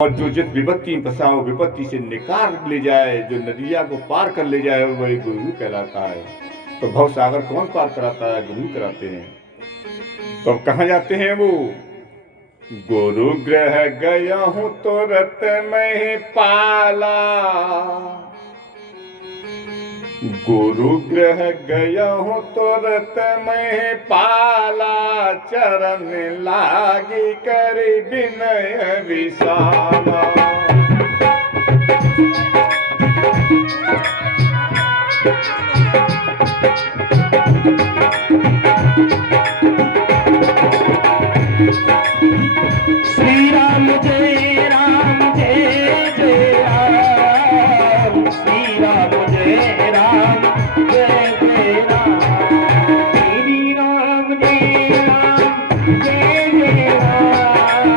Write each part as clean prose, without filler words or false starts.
और जो जिस विपत्ति में फंसा हो विपत्ति से निकाल ले जाए, जो नदिया को पार कर ले जाए, वही गुरु कहलाता है। तो भव सागर कौन पार कराता है? गुरु कराते हैं। तो अब कहाँ जाते हैं वो? गुरु ग्रह गया हूं तो रत में पाला, गुरु ग्रह गया हूं तो रत में पाला, चरण लागी कर विनय विशाला। श्री राम जय राम जय जय राम, श्री राम जय राम जय जय राम, श्री राम जय राम जय जय राम,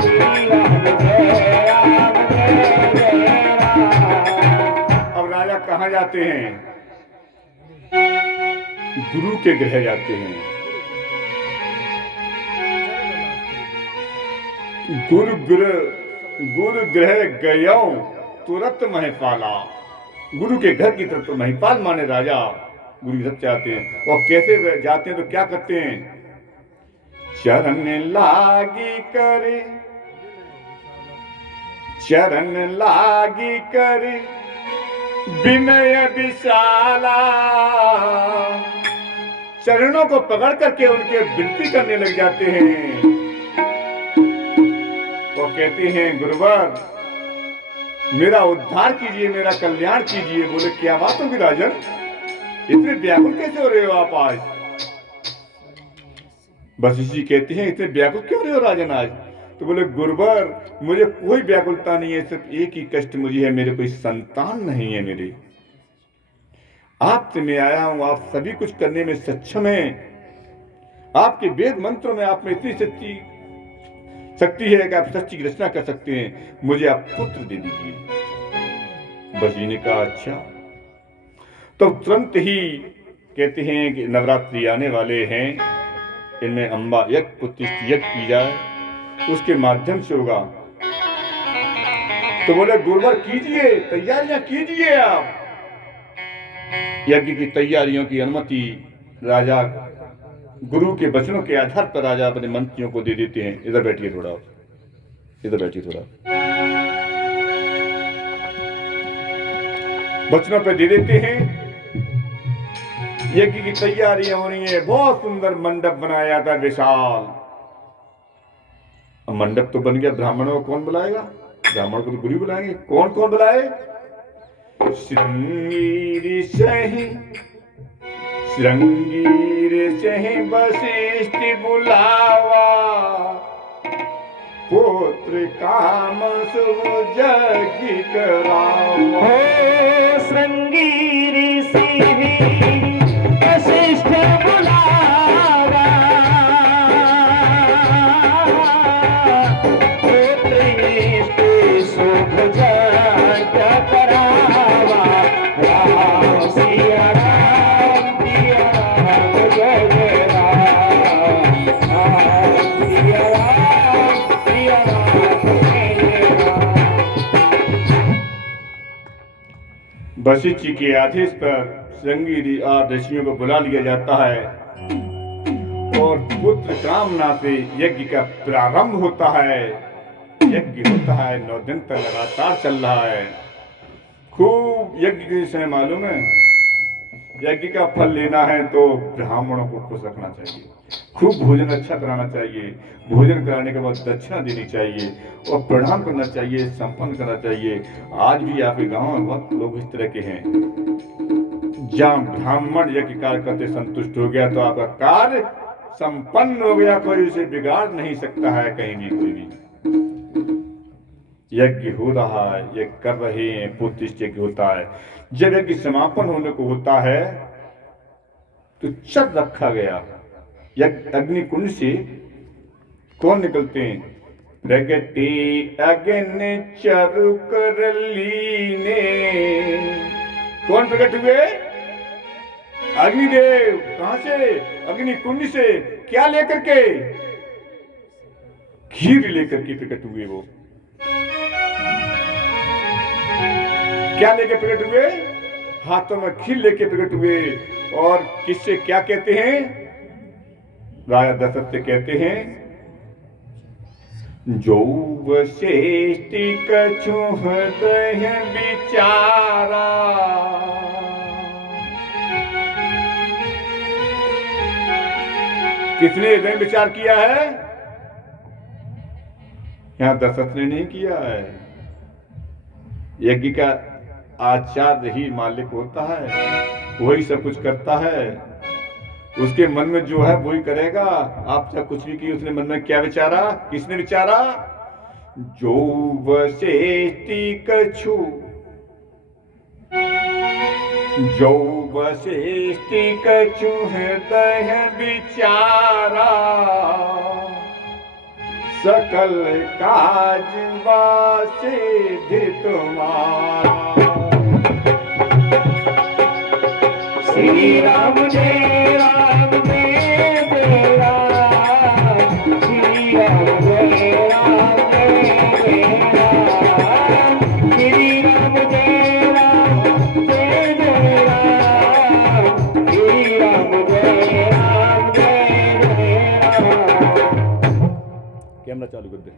श्री राम जय राम जय जय राम। अब राजा कहाँ जाते हैं? गुरु के गृह जाते हैं। गुरु गृह गयो तुरंत महिपाला। गुरु के घर की तरफ तो महिपाल माने राजा गुरु की तरफ जाते हैं। और कैसे जाते हैं तो क्या करते हैं? चरण लागी करे, चरण लागी करे विनय विशाला। चरणों को पकड़ करके उनके विनती करने लग जाते हैं। वो कहते हैं गुरुवर मेरा उद्धार कीजिए, मेरा कल्याण कीजिए। बोले क्या बात होगी राजन, इतने व्याकुल कैसे हो रहे हो आप आज? वशिष्ठ जी कहते हैं इतने व्याकुल क्यों रहे हो राजन आज? तो बोले गुरुवर मुझे कोई व्याकुलता नहीं है, सिर्फ एक ही कष्ट मुझे है, मेरे कोई संतान नहीं है। मेरे आपसे मैं आया हूं, आप सभी कुछ करने में सक्षम हैं। आपके वेद मंत्रों में आप में इतनी शक्ति है कि आप सृष्टि की रचना कर सकते हैं। मुझे आप पुत्र दे दीजिए। बस जी ने कहा अच्छा। तो तुरंत ही कहते हैं कि नवरात्रि आने वाले हैं, इनमें अम्बा यज्ञ प्रतिष्ठित यज्ञ की जाए, उसके माध्यम से होगा। तो बोले गुरुवर कीजिए, तैयारियां कीजिए आप। यज्ञ की तैयारियों की अनुमति राजा गुरु के वचनों के आधार पर राजा अपने मंत्रियों को दे देते हैं। इधर बैठिए थोड़ा, इधर बैठिए थोड़ा। वचनों पे दे देते हैं। यज्ञ की तैयारियां होनी है। बहुत सुंदर मंडप बनाया जाता है, विशाल। अब मंडप तो बन गया, ब्राह्मणों को कौन बुलाएगा? ब्राह्मणों को तो गुरु बुलाएंगे। कौन कौन बुलाए? श्रृंगी सही, श्रृंगी सही वशिष्ठ बुलावा, पुत्र काम शुभ यज्ञ करावा। हो श्रृंगी सिंह वशिष्ठ बुलावा, पुत्र शुभ यज्ञ करावा। राम सिया राम सिया राम जय जय राम, राम सिया राम सिया राम जय जय राम। वशिष्ठ जी के आदेश पर श्रृंगी ऋषियों को बुला लिया जाता है और पुत्र कामना से यज्ञ का प्रारंभ होता है। यज्ञ होता है, 9 दिन तक लगातार चल रहा है। खूब यज्ञ के समय मालूम है, यज्ञ का फल लेना है तो ब्राह्मणों को खुश रखना चाहिए, खूब भोजन अच्छा कराना चाहिए, भोजन कराने के बाद दक्षिणा देनी चाहिए और प्रणाम करना चाहिए, संपन्न करना चाहिए। आज भी आपके गांव में बहुत लोग इस तरह के हैं। जहां ब्राह्मण यज्ञ कार्य करते संतुष्ट हो गया तो आपका कार्य संपन्न हो गया, कोई उसे बिगाड़ नहीं सकता है कहीं भी कोई भी। यज्ञ हो रहा है, यज्ञ कर रहे हैं, प्रतिष्ठित यज्ञ होता है। जब यज्ञ समापन होने को होता है तो चर रखा गया यज्ञ अग्नि कुंड से कौन निकलते हैं? प्रगटे अग्नि चरु कर लीने। कौन प्रकट हुए? अग्निदेव। कहां से? अग्नि कुंड से। क्या लेकर के? खीर लेकर के प्रकट हुए वो। क्या लेके प्रकट हुए? हाथों में खील लेके प्रकट हुए। और किससे क्या कहते हैं? राजा दशरथ से कहते हैं, जो वशिष्ठ कछु हृदय विचारा, किसने हृदय विचार किया है? यहां दशरथ ने नहीं किया है। यज्ञ का आचार्य ही मालिक होता है, वही सब कुछ करता है। उसके मन में जो है वही करेगा। आप सब कुछ भी किए, उसने मन में क्या विचारा? किसने विचारा? जो वशिष्ठ कछु, जो वशिष्ठ कछु हृदय विचारा, सकल काज सिद्धि तुम्हारा। श्री राम जय राम जय जय राम, श्री राम जय राम जय राम, श्री राम जय राम जय जय राम, श्री राम जय राम जय राम। कैमरा चालू कर दे।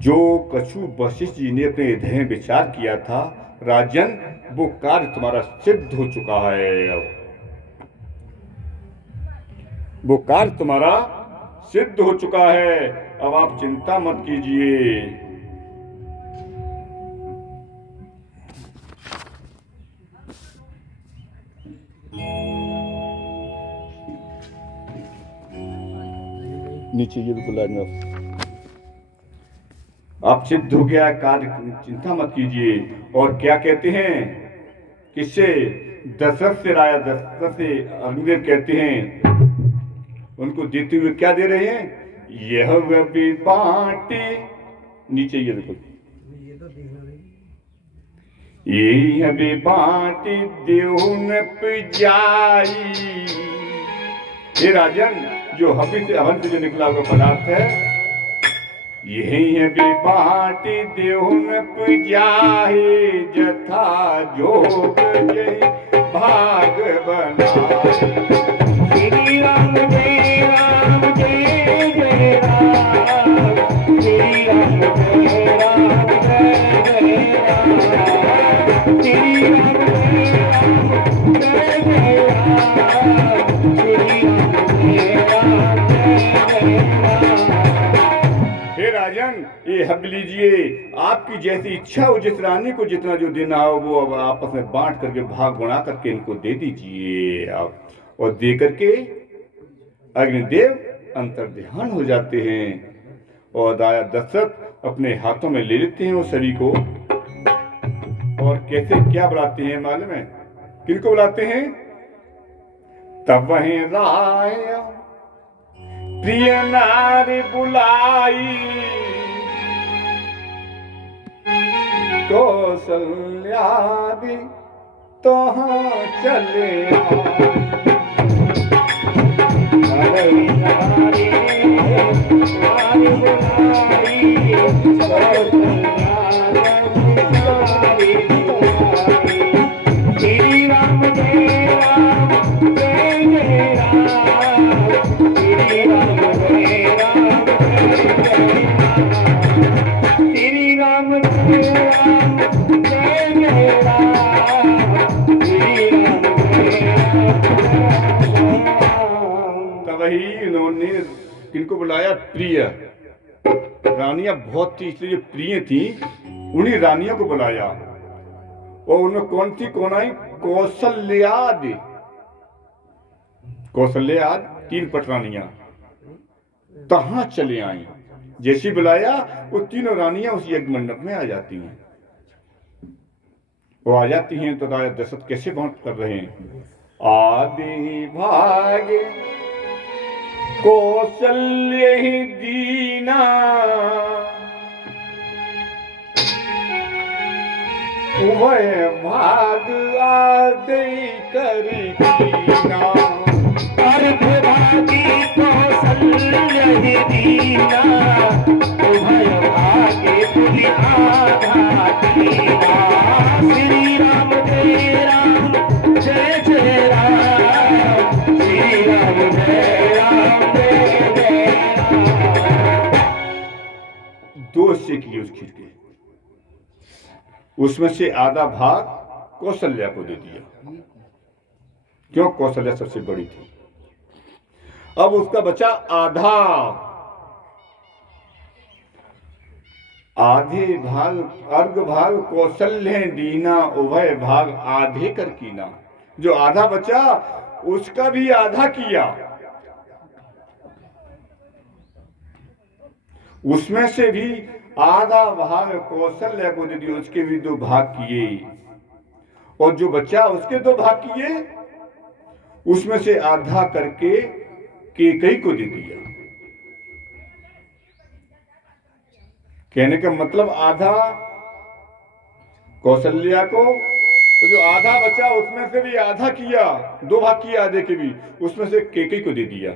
जो कछु वशिष्ठ जी ने अपने हृदय में विचार किया था, राजन, वो कार्य तुम्हारा सिद्ध हो चुका है। अब वो कार्य तुम्हारा सिद्ध हो चुका है। अब आप चिंता मत कीजिए। नीचे ये बिल्कुल आप सिद्ध हो गया कार्य, चिंता मत कीजिए। और क्या कहते हैं? किससे? दशरथ से, राजा दशरथ से अग्निदेव कहते हैं, उनको देते हुए क्या दे रहे हैं? यह भी बांटे, नीचे ये देखो, ये भी बांटे देउन जाई। ये राजन, जो हवन से जो निकला हुआ पदार्थ है, यही है भी बांटी देउन जाहे, जथा जोग जय भाग बनाए। श्री राम जय राम जय जय राम, श्री राम जय राम जय जय राम, श्री राम जय राम जय जय राम, श्री राम जय राम जय जय राम। हे राजन, ये हक लीजिए। आपकी जैसी इच्छा हो, जिस रानी को जितना जो देना हो, वो अब आपस में बांट करके, भाग बना करके इनको दे दीजिए आप। और दे करके अग्निदेव अंतर्ध्यान हो जाते हैं। और राजा दशरथ अपने हाथों में ले लेते हैं उस शरीर को। और कैसे क्या बुलाते हैं मालूम है? किनको बुलाते हैं? तब वहीं राय प्रिय नारी बुलाई, कौशल्यादि तो चले श्री राम जय राम जय जय राम, श्री राम जय राम श्री राम जय राम जय जय राम, श्री राम जय राम। तब वही इन्होंने किनको बुलाया? प्रिय रानियां बहुत थी, इसलिए प्रिय थी, उन्हीं रानियों को बुलाया। और उनमें कौन थी? कौन आई? कौशल्यादि। कौशल्याद 3 पटरानियां कहां चले आई। जैसी बुलाया, वो तीनों रानियां उस यज्ञ मंडप में आ जाती हैं। वो आ जाती हैं तो राजा दशरथ कैसे बात कर रहे हैं? आदि भागे कौशल्य ही दीना, उभय भाग आदि करी कीना। अर्ध भागी कौशल्य ही दीना, उभय भागे तुलि आधा कीना श्री राम जय राम जय जय राम श्री राम जय राम जय जय राम। दो हिस्से किए उस खीर के, उसमें से आधा भाग कौशल्या को दे दिया, क्यों? कौशल्या सबसे बड़ी थी। अब उसका बचा आधा, आधे भाग अर्घ भाग कौशल्य दीना उभय भाग आधे कर कीना। जो आधा बचा उसका भी आधा किया, उसमें से भी आधा भाग कौशल्या को दे दिया, उसके भी 2 भाग किए, और जो बचा उसके 2 भाग किए, उसमें से आधा करके कैकेयी को दे दिया। कहने का मतलब आधा कौशल्या को, तो जो आधा बचा उसमें से भी आधा किया, 2 भाग किए आधे के भी, उसमें से कैकेयी को दे दिया।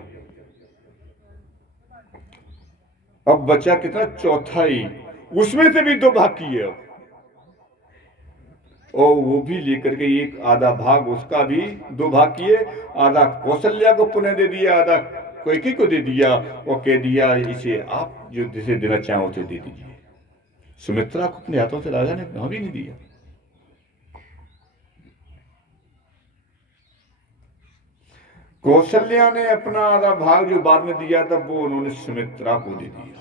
अब बचा कितना? चौथाई, उसमें से भी 2 भाग किए, और वो भी लेकर के एक आधा भाग उसका भी 2 भाग किए, आधा कौशल्या को पुनः दे दिया, आधा कैकेयी को दे दिया, और कह दिया इसे आप जो जिसे देना चाहो उसे दे दीजिए। सुमित्रा को अपने हाथों से राजा ने कहा भी नहीं दिया। कौशल्या ने अपना आधा भाग जो बाद में दिया था वो उन्होंने सुमित्रा को दे दिया,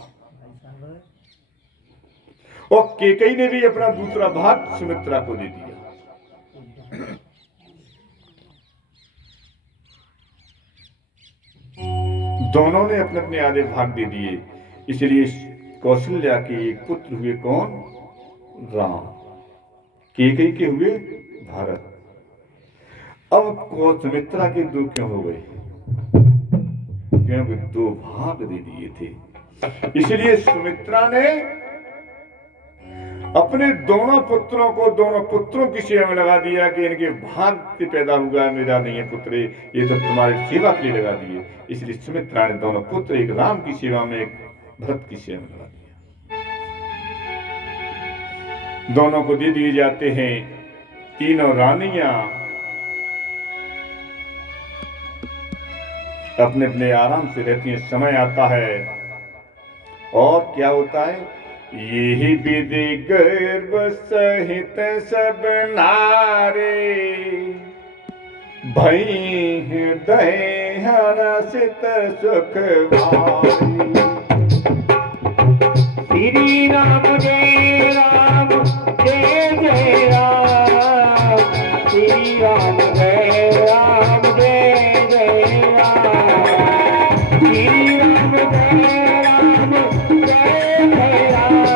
और कैकेयी ने भी अपना दूसरा भाग सुमित्रा को दे दिया। दोनों ने अपने अपने आधे भाग दे दिए, इसलिए कौशल्या के एक पुत्र हुए कौन? राम। कैकेयी के हुए भारत। अब सुमित्रा के 2 क्यों हो गए? क्योंकि 2 भाग दे दिए थे, इसलिए सुमित्रा ने अपने दोनों पुत्रों की सेवा में लगा दिया कि इनके भाग से पैदा हुआ, मेरा नहीं है पुत्र, ये तो तुम्हारी सेवा के लिए लगा दिए। इसलिए सुमित्रा ने दोनों पुत्र, एक राम की सेवा में, एक भरत की सेवा में लगा दिया। दोनों को दे दिए जाते हैं। तीनों रानियां अपने अपने आराम से रहती हैं। समय आता है और क्या होता है? यही विधि गर्भ सहित सब नारे, भई हृदय हर्षित सुख भारी। श्री राम जय राम जय जय राम श्री राम जय राम जय जय राम श्री राम जय राम जय जय राम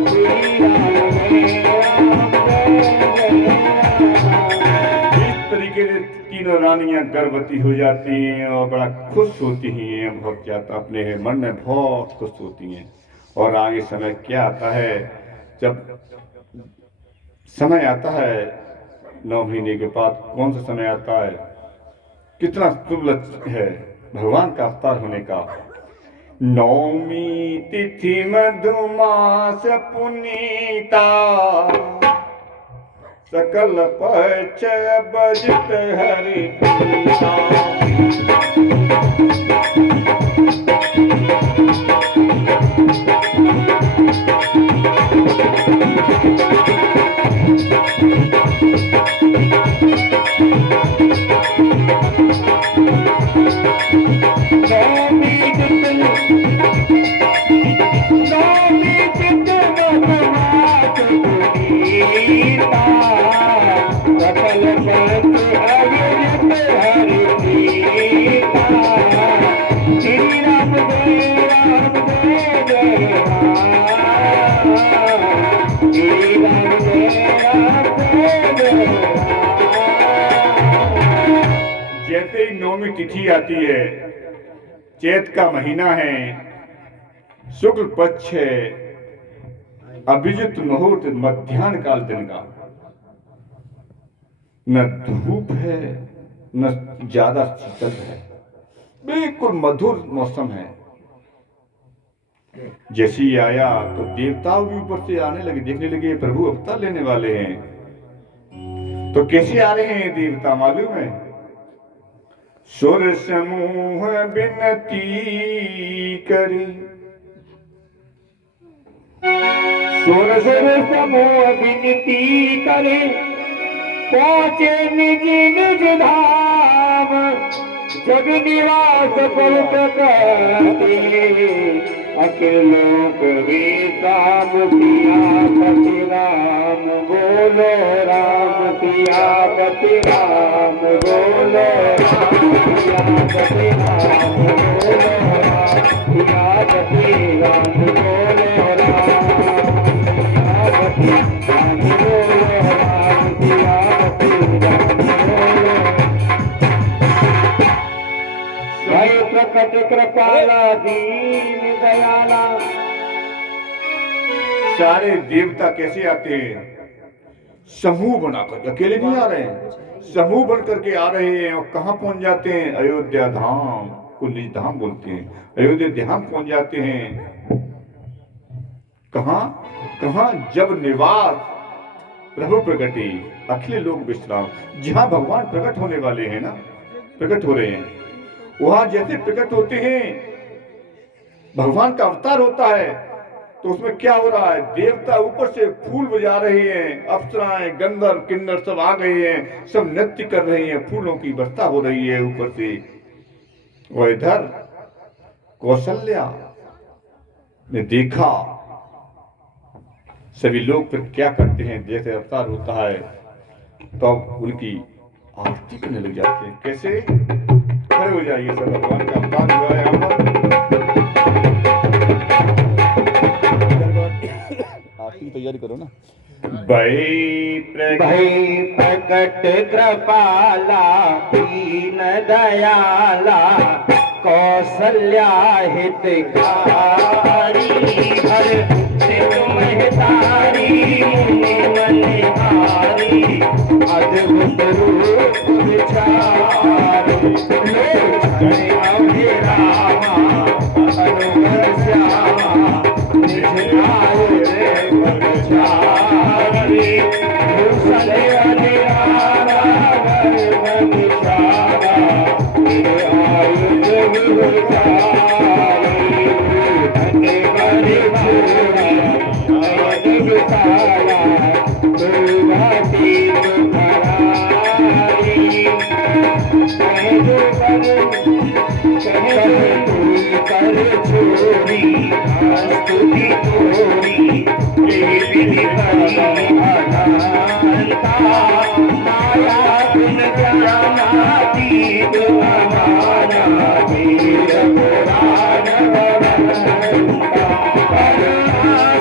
श्री राम जय राम जय जय राम। इस तरीके से तीनों रानियां गर्भवती हो जाती हैं और बड़ा खुश होती हैं, बहुत ज्यादा अपने मन में बहुत खुश होती हैं। और आगे समय क्या आता है? जब समय आता है 9 महीने के बाद, कौन सा समय आता है? कितना शुभ है भगवान का अवतार होने का। 9वीं तिथि मधुमास पुनीता, सकल पक्ष बजित हरि प्रीता। जैसे ही 9वीं तिथि आती है, चैत का महीना है, शुक्ल पक्ष है, अभिजित मुहूर्त मध्याह्न काल दिन का, न धूप है न ज्यादा शीतल है, बिल्कुल मधुर मौसम है। जैसे ही आया तो देवताओं भी ऊपर से आने लगे, देखने लगे प्रभु अवतार लेने वाले हैं। तो कैसे आ रहे हैं देवता मालूम है? सुर समूह विनती करी, सुर समूह विनती करे, पहुंचे निज निज धाम, जग निवास पहुँच करते, अखिल लोक विश्राम, सियापति राम बोलो राम, सियापति राम बोलो राम, सियापति राम बोलो राम, सियापति राम बोलो राम, सियापति राम बोलो राम, सियापति राम बोलो। जय प्रकट कृपाला दीन दयाला। सारे देवता कैसे आते हैं? समूह बनाकर, अकेले नहीं आ रहे हैं, समूह बन करके आ रहे हैं। और कहाँ पहुंच जाते हैं? अयोध्या धाम को निज धाम बोलते हैं। अयोध्या धाम पहुंच जाते हैं। कहाँ कहाँ? जब निवास प्रभु प्रगति, अखिल लोक विश्राम, जहाँ भगवान प्रकट होने वाले हैं ना, प्रकट हो रहे हैं, वहां जैसे प्रकट होते हैं, भगवान का अवतार होता है, तो उसमें क्या हो रहा है? देवता ऊपर से फूल बजा रहे हैं, अप्सराएं गंधर्व किन्नर सब आ गए हैं, सब नृत्य कर रहे हैं, फूलों की वर्षा हो रही है ऊपर से। और इधर कौशल्या ने देखा, सभी लोग फिर क्या करते हैं, जैसे अवतार होता है तो उनकी आरती करने लग जाते हैं। कैसे? खड़े हो जाइए सब, भगवान का अवतार हुआ है यहाँ पर। आरती की तैयारी करो ना। भई प्रकट कृपाला दीन दयाला, कौशल्या हितकारी, हर शिव महतारी मनहारी, अद्भुत रूप विचारी, लोचन अभिरामा अनुग श्यामा, निज आयुध पगचारी, भूषण अनिरारा वर्म विशाला, निज आयुध विचारी, धन्य बलि भूरा नयन विशाला, दुर्गति तुम्हारी, कर छोड़ी स्तुति तोड़ी, विधि अनंता, माया बिन ज्ञानातीत हमारा, वीर पुराण भगवंता,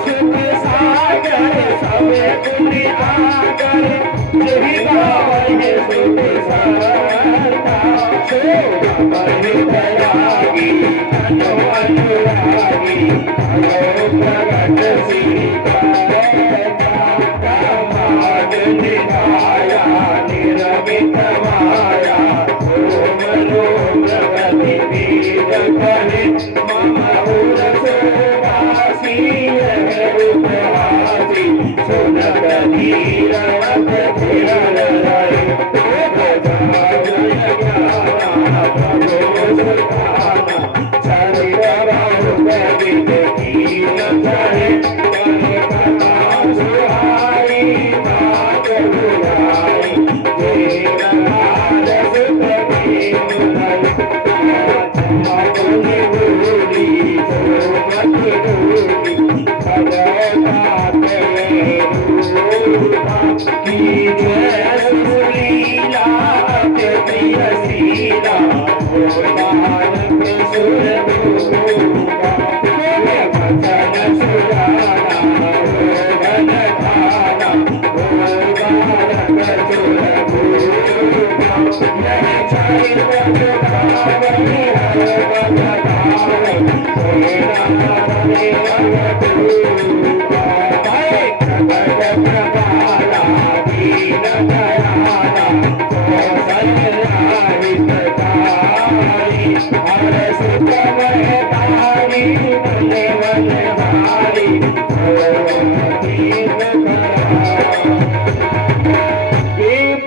सुख सागर सब पुण्य आगर, यही गावै सुख संता, दयागी अनो अनुरागी, प्रगट सीता माग निधाया, निरमित माया, ओम रोम प्रगति बीज फले, मम उर सुवासी उपहासी, सुनत धीर धीर रहे,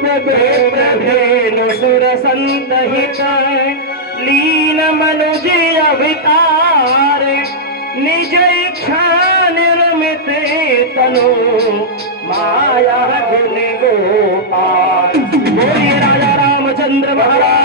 वेद सुर संत हित लीन मनुज अवतार निज इच्छा निर्मित तनु माया गुण गोपाल। बोलिए राजा रामचंद्र महाराज